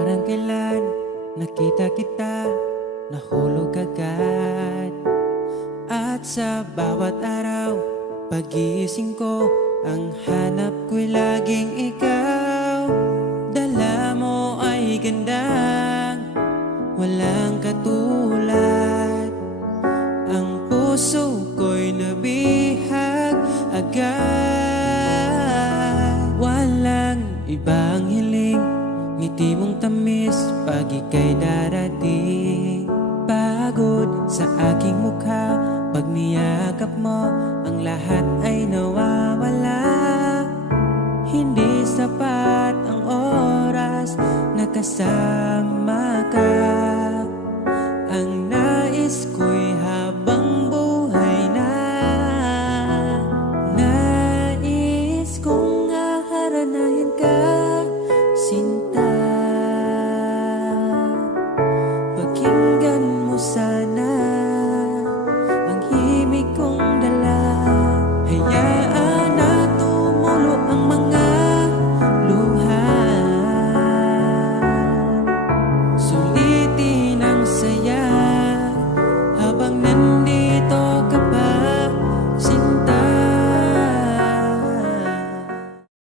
Parang kailan nakita kita, nahulog agad. At sa bawat araw, pagising ko, ang hanap ko'y laging ikaw. Dala mo ay gandang walang katulad. Ang puso ko'y nabihag agad. Walang ibang hiling, ngiti mong tamis pag ika'y darating. Pagod sa aking mukha, pag niyakap mo, ang lahat ay nawawala. Hindi sapat ang oras na kasama